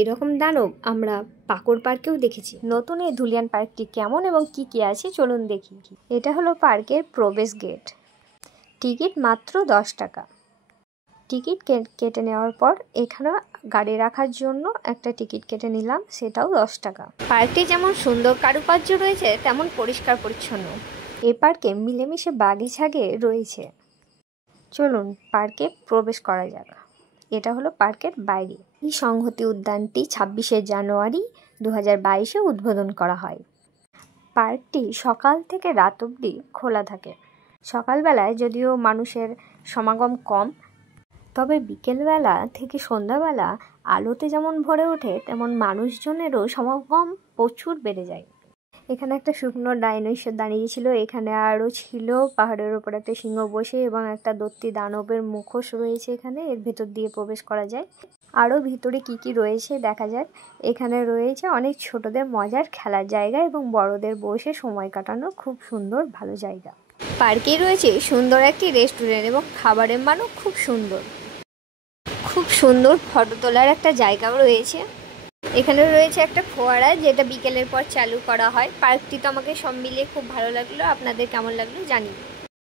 এরকম দানব আমরা পাকড় পার্কেও দেখেছি। নতুন এই ধুলিয়ান পার্কটি কেমন এবং কি কি আছে চলুন দেখি। এটা হলো পার্কের প্রবেশ গেট। টিকিট মাত্র 10 টাকা। টিকিট কেটে নেওয়ার পর এখানে গাড়ি রাখার জন্য একটা টিকিট কেটে নিলাম, সেটাও 10 টাকা। পার্কটি যেমন সুন্দর কারুকার্য রয়েছে তেমন পরিষ্কার পরিচ্ছন্ন। এই পার্কে মিলেমিশে বাগিছাগে রয়েছে। চলুন পার্কে প্রবেশ করা যাক। এটা হলো পার্কের বাইরে। এই সংহতি উদ্যানটি 26শে জানুয়ারি 2022-এ উদ্বোধন করা হয়। পার্কটি সকাল থেকে রাত অবধি খোলা থাকে। সকালবেলায় যদিও মানুষের সমাগম কম, তবে বিকেলবেলা থেকে সন্ধ্যাবেলা আলোতে যেমন ভরে ওঠে তেমন মানুষজনেরও সমাগম প্রচুর বেড়ে যায়। এখানে একটা শুকনো ডাইনোসর দাঁড়িয়েছিল। এখানে আরও ছিল পাহাড়ের ওপর একটা সিংহ বসে এবং একটা দৈত্যী দানবের মুখোশ রয়েছে এখানে। এর ভেতর দিয়ে প্রবেশ করা যায়। আরও ভিতরে কি কি রয়েছে দেখা যাক। এখানে রয়েছে অনেক ছোটদের মজার খেলার জায়গা এবং বড়দের বসে সময় কাটানোর খুব সুন্দর ভালো জায়গা। পার্কে রয়েছে সুন্দর একটি রেস্টুরেন্ট এবং খাবারের মানও খুব সুন্দর। খুব সুন্দর ফটো তোলার একটা জায়গাও রয়েছে। এখানে রয়েছে একটা ফোয়ারা যেটা বিকেলের পর চালু করা হয়। পার্কটি তো আমাকে সব মিলিয়ে খুব ভালো লাগলো। আপনাদের কেমন লাগলো জানিয়ে।